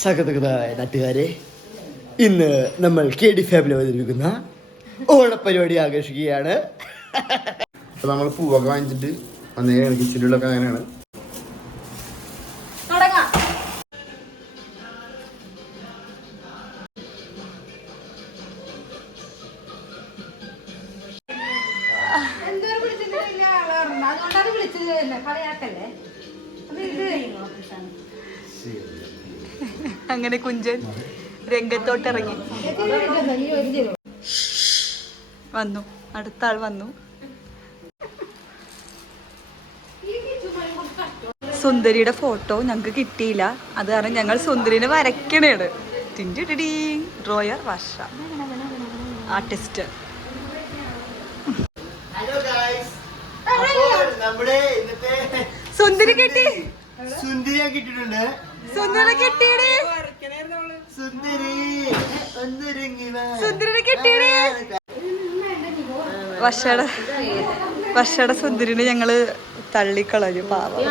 സകതകതായ നാട്ടുകാരെ, ഇന്ന് നമ്മൾ KD ഫാമിലി അവതരിപ്പിക്കുന്ന ഓണപ്പരിപാടി ആഘോഷിക്കുകയാണ്. അപ്പോൾ നമ്മൾ പൂവൊക്കെ വാങ്ങിച്ചിട്ട് വന്നേക്കാണ്. കിച്ചണിലൊക്കെ അങ്ങനെയാണ്. അങ്ങനെ കുഞ്ചൻ രംഗത്തോട്ടിറങ്ങി വന്നു. അടുത്ത ആൾ വന്നു. സുന്ദരിയുടെ ഫോട്ടോ ഞങ്ങൾക്ക് കിട്ടിയില്ല. അത് കാരണം ഞങ്ങൾ സുന്ദരിനെ വരയ്ക്കണേണ്. ഡ്രോയർ വർഷ ആർട്ടിസ്റ്റ്. സുന്ദരി കിട്ടി. സുന്ദരിയെ കിട്ടിയിട്ടുണ്ട്. സുന്ദരി കിട്ടിയേ. സുന്ദരിനെ കിട്ടിയേ. വർഷയുടെ സുന്ദരിനെ ഞങ്ങള് തള്ളിക്കളഞ്ഞു. പാവം.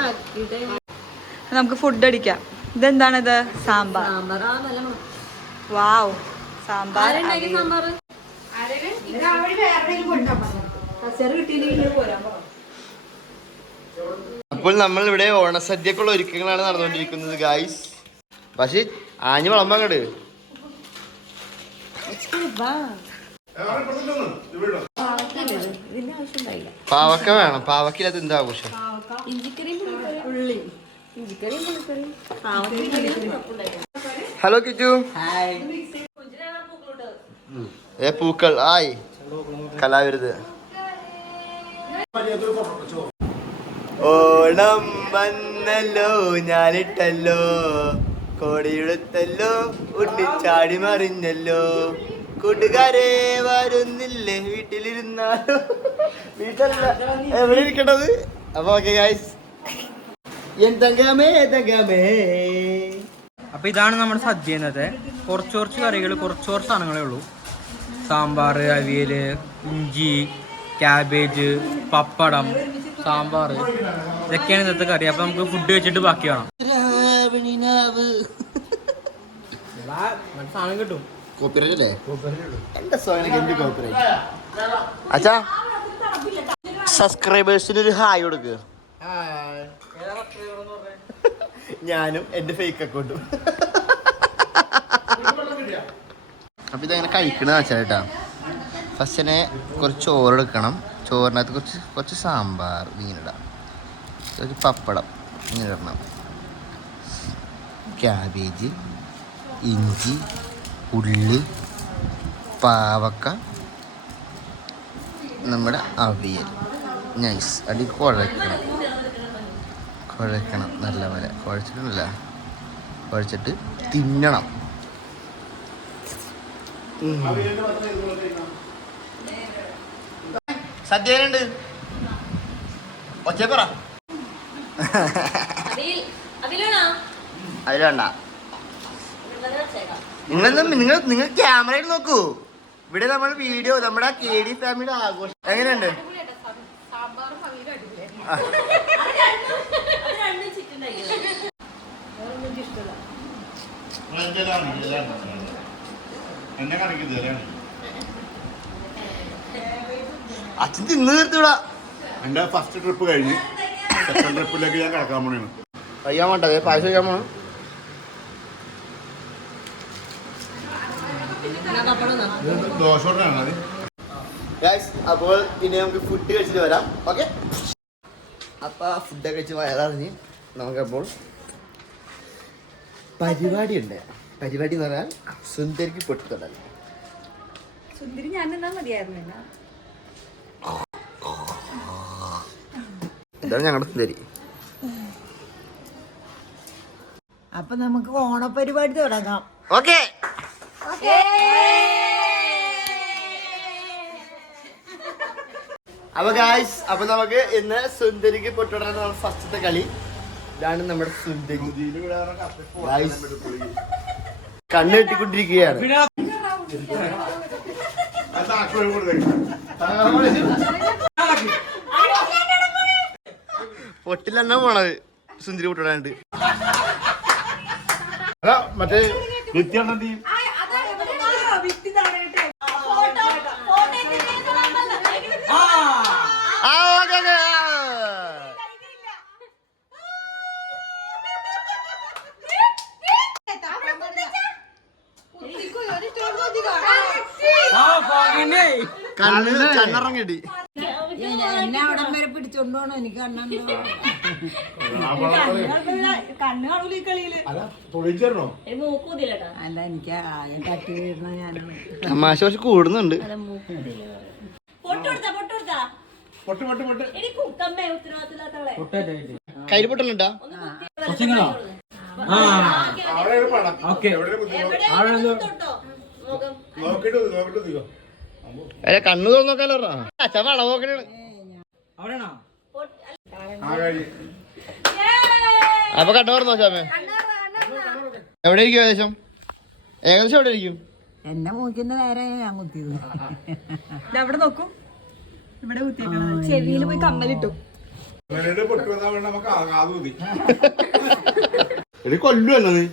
നമുക്ക് ഫുഡ് അടിക്കാം. ഇതെന്താണിത്? സാമ്പാർ. വാവ്, സാമ്പാർ. അപ്പോൾ നമ്മൾ ഇവിടെ ഓണസദ്യക്കുള്ള ഒരുക്കങ്ങളാണ് നടന്നുകൊണ്ടിരിക്കുന്നത് ഗായ്സ്. പക്ഷെ ആഞ്ഞു വിളമ്പാ അങ്ങട്. പാവക്ക വേണം. പാവക്കില്ലാത്ത എന്താ ആഘോഷം? ഹലോ കിച്ചു. പൂക്കൾ ആയി കലാവിരുത്. ഓണം വന്നല്ലോ, ഞാനിട്ടല്ലോ, കോടിയെടുത്തല്ലോ, ഉണ്ണിച്ചാടി മറിഞ്ഞല്ലോ, കൂട്ടുകാരെ വരുന്നില്ലേ, വീട്ടിലിരുന്നാലോ. വീട്ടല്ല, എവിടെ ഇരിക്കണത്? അപ്പൊ ഓക്കെ ഗൈസ്. അപ്പൊ ഇതാണ് നമ്മുടെ സദ്യ. ഇന്നത്തെ കുറച്ച് കറികൾ, കുറച്ച് സാധനങ്ങളേ ഉള്ളൂ. സാമ്പാർ, അവിയല്, ഇഞ്ചി, ക്യാബേജ്, പപ്പടം, സാമ്പാർ, ഇതൊക്കെയാണ് ഇന്നത്തെ കറി. അപ്പൊ നമുക്ക് ഫുഡ് വെച്ചിട്ട് ബാക്കി വേണം. സാധനം കിട്ടും. അച്ഛാ, സബ്സ്ക്രൈബേഴ്സിന് ഒരു ഹായ് കൊടുക്കുക. ഞാനും എന്റെ ഫേക്ക് അക്കൗണ്ടും. അപ്പൊ ഇതങ്ങനെ കഴിക്കണ ചേട്ടാ. ഫസ്റ്റിനെ കുറച്ച് ചോറെടുക്കണം. ചോറിനകത്ത് കുറച്ച് സാമ്പാർ ഇങ്ങനെ ഇടാം. കുറച്ച് പപ്പടം ഇങ്ങനെ ഇടണം. ക്യാബേജ്, ഇഞ്ചി, ഉള്ളി, പാവക്ക, നമ്മുടെ അവിയൽ. നൈസ്. അടി കുഴക്കണം നല്ലപോലെ. കുഴച്ചിട്ട് തിന്നണം. സദ്യണ്ട് ഒച്ചപ്പറ. അതിലുണ്ട. നിങ്ങൾ ക്യാമറയിൽ നോക്കൂ. ഇവിടെ നമ്മൾ വീഡിയോ, നമ്മുടെ KD ഫാമിലിയുടെ ആഘോഷം എങ്ങനെയുണ്ട്? അച്ഛൻ തിന്ന് തീർത്തൂടാ. എന്റെ ഫസ്റ്റ് ട്രിപ്പ് കഴിഞ്ഞ് സെക്കൻഡ് ട്രിപ്പിലേക്ക് ഞാൻ കിടക്കാൻ പോണേണ്. കഴിയാൻ വേണ്ടത് പായസം കഴിക്കാൻ പോണം. ദോശോട്ടാണ്. അപ്പോൾ ഇനി നമുക്ക് ഫുഡ് കഴിച്ചിട്ട് വരാം. ഓക്കെ. അപ്പൊ ഫുഡൊക്കെ കഴിച്ച് വയറിഞ്ഞ് നമുക്കപ്പോൾ പരിപാടിയുണ്ട്. പരിപാടി എന്ന് പറഞ്ഞാൽ സുന്ദരിക്ക് പൊട്ടിത്തൊടൽ. സുന്ദരി ഞാൻ എന്നാ മതിയായിരുന്നു. ഇതാണ് ഞങ്ങളുടെ സുന്ദരി. അപ്പൊ നമുക്ക് ഓണപരിപാടി തുടങ്ങാം. ഓക്കെ. അപ്പൊ ഗായ്സ്, അപ്പൊ നമുക്ക് ഇന്ന് സുന്ദരിക്ക് പൊട്ടിടാൻ ഫസ്റ്റത്തെ കളി. ഇതാണ് നമ്മുടെ സുന്ദരി. കണ്ണ് കെട്ടിക്കൊണ്ടിരിക്കുകയാണ്. പൊട്ടിലെണ്ണ പോണത് സുന്ദരി പൊട്ടിടാണ്ട്. അല്ല മറ്റേ നിത്യാനന്ദി കണ്ണിറങ്ങിട്ടി എന്നെ അവിടം വരെ പിടിച്ചോണ്ട് പോണോ എനിക്ക് കണ്ണോ കണ്ണ് കാണൂല ഈ കളിയില്. തൊഴിച്ചേരണോ അല്ല എനിക്ക് ആകെ തട്ടി വീഴുന്ന ഞാനാണ്. തമാശ കുറച്ച് കൂടുന്നുണ്ട്. കയ്യിൽ പൊട്ടലുണ്ടാ? അല്ല കണ്ണു തുറന്നു നോക്കാലോ. അച്ഛൻ വളവ് നോക്കണേണ്. അപ്പൊ കണ്ണു തുറന്നു നോക്കാമേ. എവിടെ ഇരിക്കും ഏകദേശം? ഏകദേശം എവിടെ ഇരിക്കും? എന്നെ മൂക്കിന്റെ നേരെ ഞാൻ കുത്തിയത്. അവിടെ നോക്കും, ഇവിടെ കുത്തിയേക്കണത്. ചെവിയിൽ പോയി കമ്മലിട്ടു. എടി കൊല്ലു അല്ല നീ.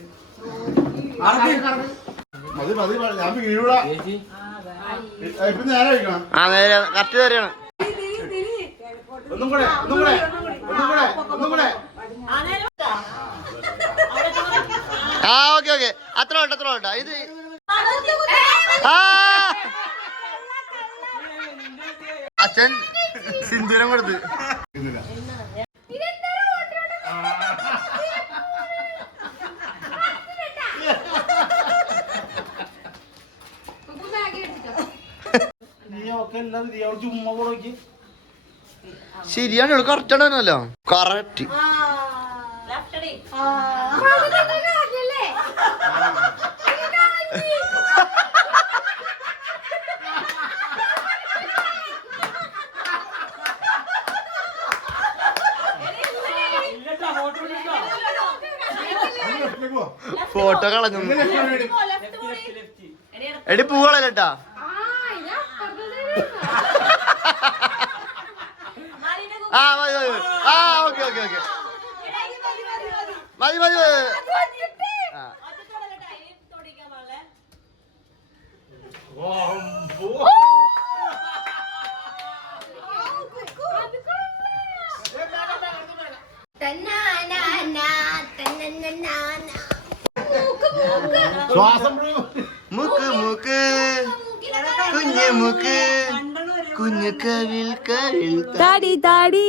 മതി മതി ഞാൻ വീഴൂടാ. ഇപ്പൊ നേരെ കഴിക്കണം. ആ നേരെ കറക്റ്റ് നേരെയാണ്. ഒന്നും കൂടെ ഒന്നും കൂടെ ഒന്നും കൂടെ ഒന്നും കൂടെ. ആ ഓക്കെ ഓക്കെ അത്ര വേണ്ട അത്ര വേണ്ട. ഇത് ആ അച്ഛൻ സിന്ദൂരം കൊടുത്ത്. ശരിയാണ് കറക്റ്റ് ആണല്ലോ. കറക്റ്റ് ഫോട്ടോ കളഞ്ഞു. എടി പൂവളല്ലേട്ടാ. ആ മതി മതി ആ ഓക്കെ ഓക്കെ ഓക്കെ മതി മതി. ശ്വാസം മുക്ക് മുക്ക് കുഞ്ഞ് മുക്ക് കുഞ്ഞ് കവിൽ കവിൽ. താടി താടി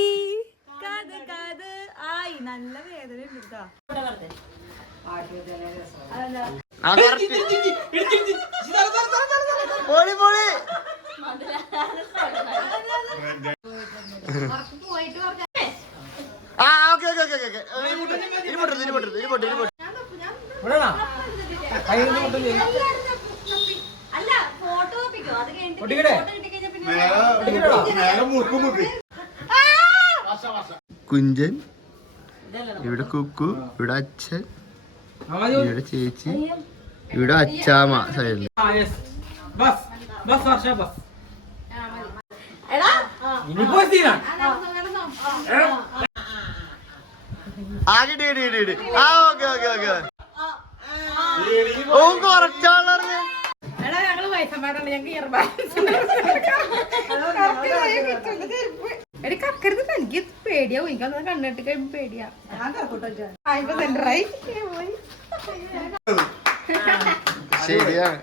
കാത് കാത് ആയി. നല്ല വേദന ഉണ്ട്. ആ കറക്റ്റ്. പോളി പോളി. ആ ഓക്കെ ഓക്കെ ഓക്കെ ഓക്കെ. ഇനി പൊട്ടരുത് ഇനി പൊട്ടരുത് ഇനി പൊട്ടരുത് ഇനി പൊട്ടരുത്. നേരെ മുക്കും മുക്കി. കുഞ്ചൻ ഇവിടെ കുക്കു ഇവിടെ അച്ഛൻ ഇവിടെ ചേച്ചി ഇവിടെ അച്ചാമ്മ സൈഡില്. ആകെ ഇടി ഇടി ഇടി ഇടി. ആ ഓക്കെ ഓക്കെ ഓക്കെ. ഓ കുറച്ചാളറിഞ്ഞ എനിക്ക് പേടിയാവും. എനിക്കൊന്നും കണ്ണിട്ട് കഴിയുമ്പോ പേടിയാ. ശരിയാണ്.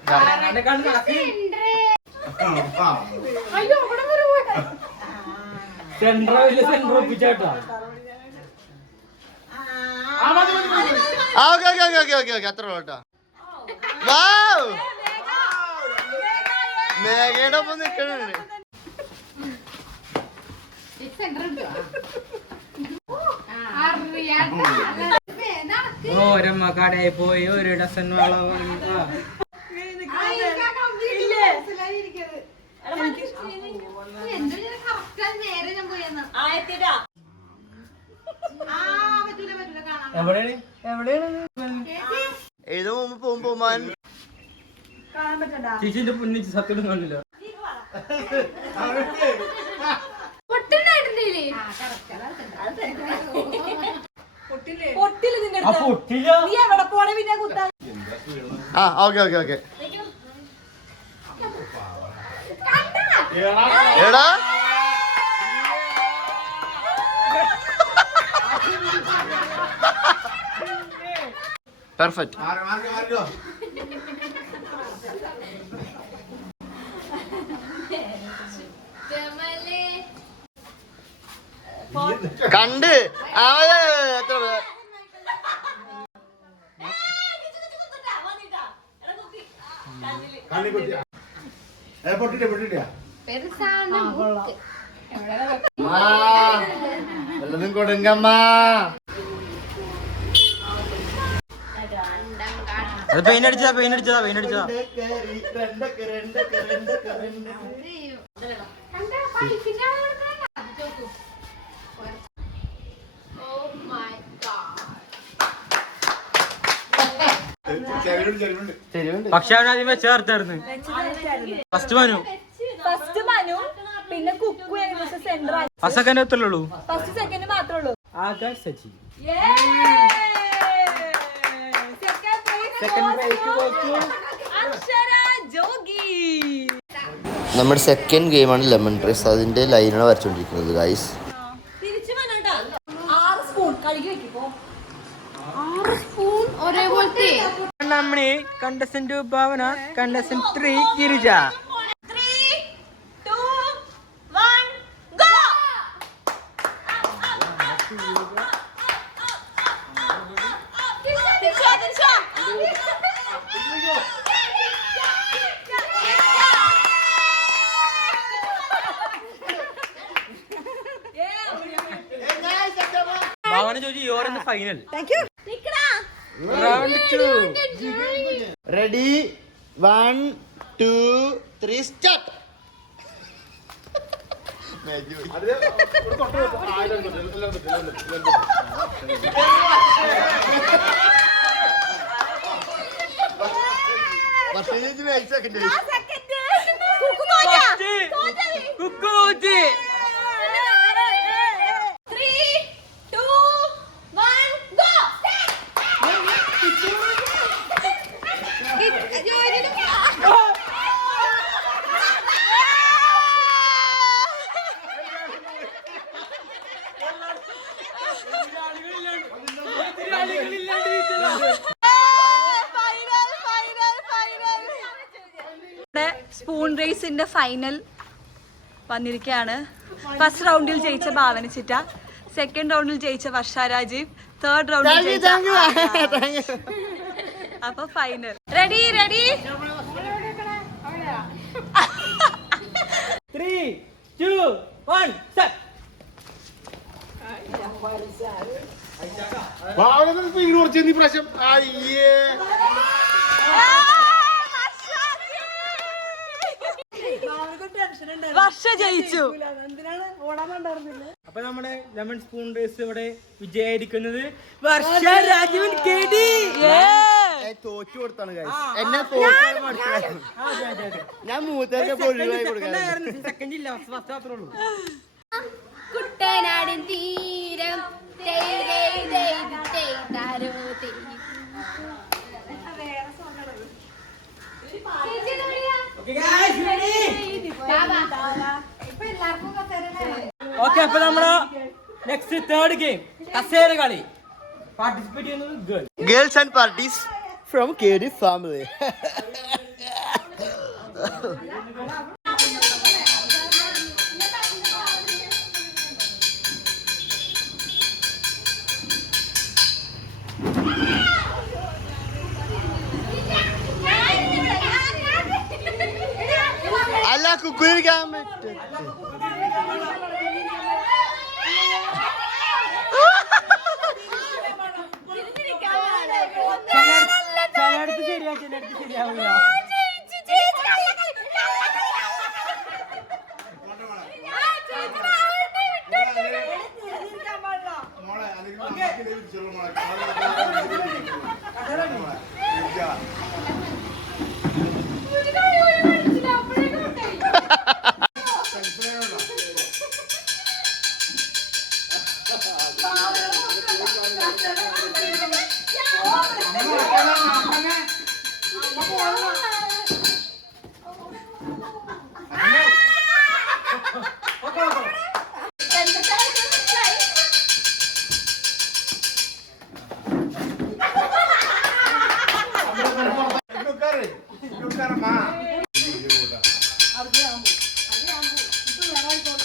Okay okay okay okay okay അത്ര കേട്ടോ. വാവ് മേഘയുടെ ഒപ്പം നിക്കണുണ്ട്. ഓരമ്മ കടയിൽ പോയി ഒരു ഡസൻ വളം വാങ്ങി. ഏതോ മുമ്പ് പോകുമ്പോൻ ചേച്ചിന്റെ പുന്നിച്ച് സത്യം കണ്ടില്ല. പൊട്ടില് നീ എവിടെ പോണേ പിന്നെ കുത്താൻ ആ ഓക്കെ ഓക്കെ ഓക്കെ എടാ പെർഫെക്റ്റ്. കണ്ട് എത്ര വല്ലതും കൊടുങ്കമ്മ. അത് പെയിന്റ് അടിച്ചതാ. പക്ഷെ അവൻ ആദ്യമേ ചേർത്തായിരുന്നു. ഫസ്റ്റ് മനു, പിന്നെ കുക്കു സെന്റർ. ഫസ്റ്റ് സെക്കൻഡ് എത്തുള്ളൂ. ഫസ്റ്റ് സെക്കൻഡ് മാത്രമേ ഉള്ളൂ. ആകാശ് സച്ചി നമ്മുടെ സെക്കൻഡ് ഗെയിമാണ് ലെമൺ ട്രീസ്. അതിന്റെ ലൈനാണ് വരച്ചോണ്ടിരിക്കുന്നത് guys. Contestant Bhavana, contestant 3 Girija. Bhavana ചോദിച്ചു your in the final. Round 2. Ready 1 2 3 start. Spoon റേസിന്റെ ഫൈനൽ വന്നിരിക്കുകയാണ്. ഫസ്റ്റ് റൗണ്ടിൽ ജയിച്ച ഭാവന ചിറ്റ, സെക്കൻഡ് റൗണ്ടിൽ ജയിച്ച വർഷ രാജീവ്, തേർഡ് റൗണ്ടിൽ ജയിച്ച അപ്പൊ ഫൈനൽ. Ready 3 2 1 start. വർഷ ജയിച്ചു. അപ്പൊ നമ്മുടെ ലെമൺ സ്പൂൺ റേസ് ഇവിടെ വിജയായിരിക്കുന്നത് വർഷ രാജീവൻ കേടി. തോറ്റു കൊടുത്താണ് എന്നെ തോറ്റാണ് മനസ്സിലായത്. ഞാൻ മൂത്തേക്ക് ഒഴിവായി കൊടുക്കാൻ. സെക്കൻഡ് ഇല്ല, ഫസ്റ്റ് മാത്രമേ ഉള്ളൂ. കുട്ടനാടിൻ തീരം ഓക്കെ, അപ്പൊ നമ്മള് നെക്സ്റ്റ് തേർഡ് ഗെയിം കസേര കളി. പാർട്ടിസിപ്പേറ്റ് ചെയ്യുന്നത് girls and parties from KD family. അല്ല കുക്കുരിക്കാൻ പറ്റും. ശരിയാവില്ല.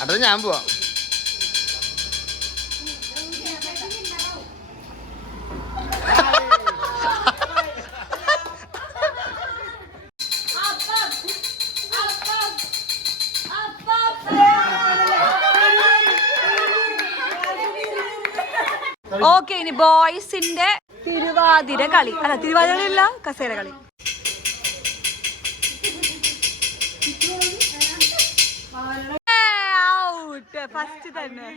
അത് ഞാൻ പോവാം. ഓക്കെ, ഇനി ബോയ്സിന്റെ തിരുവാതിര കളി. അല്ല, തിരുവാതിര കളിയല്ല, കസേര കളി. ഔട്ട് ഫസ്റ്റ് തന്നെ.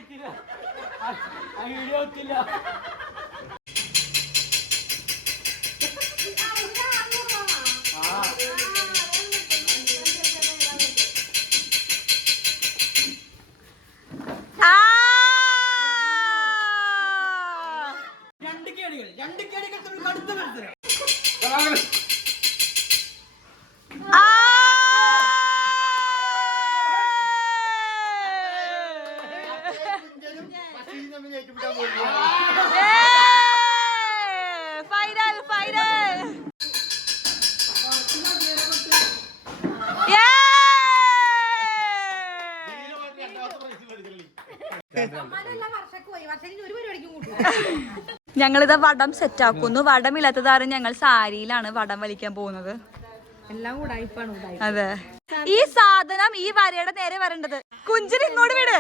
Final final. ഞങ്ങളിത് വടം സെറ്റ് ആക്കുന്നു. വടമില്ലാത്തതാരും ഞങ്ങൾ സാരിയിലാണ് വടം വലിക്കാൻ പോകുന്നത്. അതെ, ഈ സാധനം ഈ വരയുടെ നേരെ വരേണ്ടത്. കുഞ്ചിന് ഇങ്ങോട്ട് വിട്.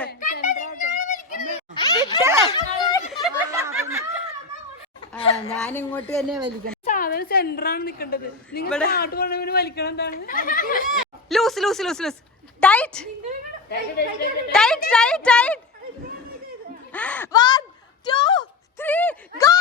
ഞാൻ ഇങ്ങോട്ട് തന്നെ വലിക്കണം. സാധനം സെന്ററാണ് നിൽക്കേണ്ടത്. നിങ്ങൾ നാട്ടു കൊണ്ടുപോയി വലിക്കണം. എന്താണ് loose loose loose loose tight tight tight tight. 1 2 3 go.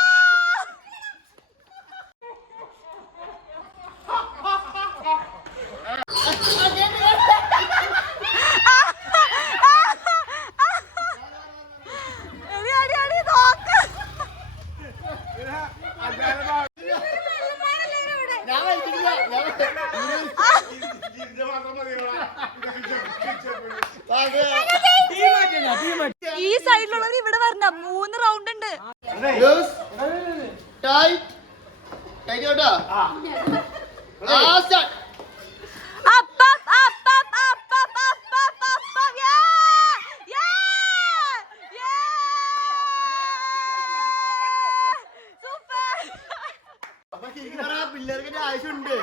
ഈ സൈഡിലുള്ളവർ ഇവിടെ വരണം. 3 റൗണ്ട് ഉണ്ട്. പിള്ളേർക്ക് ആവശ്യമുണ്ട്.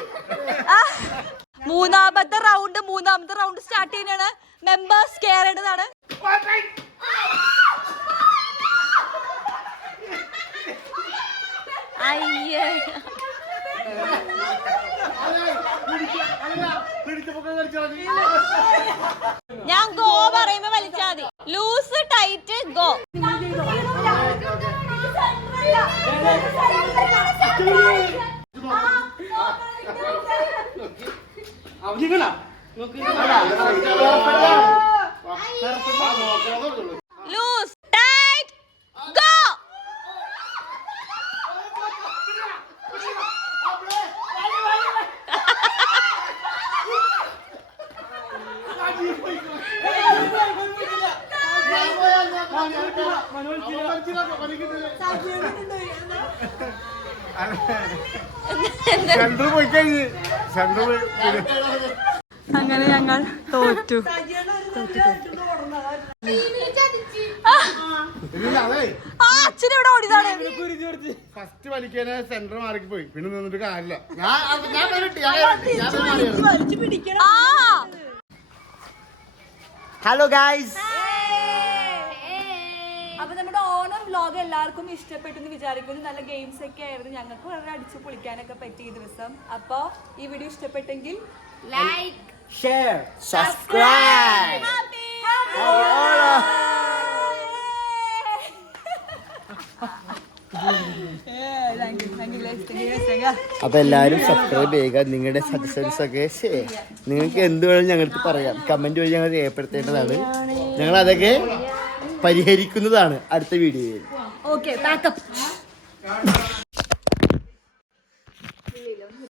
മൂന്നാമത്തെ റൗണ്ട് സ്റ്റാർട്ട് ചെയ്യുന്നതാണ്. മെമ്പേഴ്സ് കയറേണ്ടതാണ്. അയ്യേ, ഞാൻ ഗോ പറയുമ്പോ വലിച്ചാ മതി. Loose tight go. Loose tight go. അങ്ങനെ ഞങ്ങൾ തോറ്റു. അച്ഛനിവിടെ ഓടിയതാണ്. ഫസ്റ്റ് വലിക്കാന് സെന്റർ മാറിക്ക് പോയി, പിന്നെ നിന്നിട്ട് കാര്യമില്ല. ഹലോ ഗൈസ്, അപ്പൊ നമ്മുടെ ഓണം വ്ലോഗ് എല്ലാവർക്കും ഇഷ്ടപ്പെട്ടെന്ന് വിചാരിക്കുന്നു. നല്ല ഗെയിംസ് ഒക്കെ ആയിരുന്നു. ഞങ്ങൾക്ക് വളരെ അടിച്ചു പൊളിക്കാനൊക്കെ പറ്റിയ ദിവസം. അപ്പൊ ഈ വീഡിയോ ഇഷ്ടപ്പെട്ടെങ്കിൽ ലൈക്ക്, ഷെയർ, സബ്സ്ക്രൈബ്. അപ്പൊ എല്ലാവരും സബ്സ്ക്രൈബ് ചെയ്യുക. നിങ്ങളുടെ സജഷൻസ് ഒക്കെ നിങ്ങൾക്ക് എന്ത് വേണമെങ്കിലും ഞങ്ങൾക്ക് പറയാം. കമന്റ് വഴി ഞങ്ങൾ രേഖപ്പെടുത്തേണ്ടതാണ്. ഞങ്ങൾ അതൊക്കെ പരിഹരിക്കുന്നതാണ് അടുത്ത വീഡിയോയിൽ. Okay, pack up.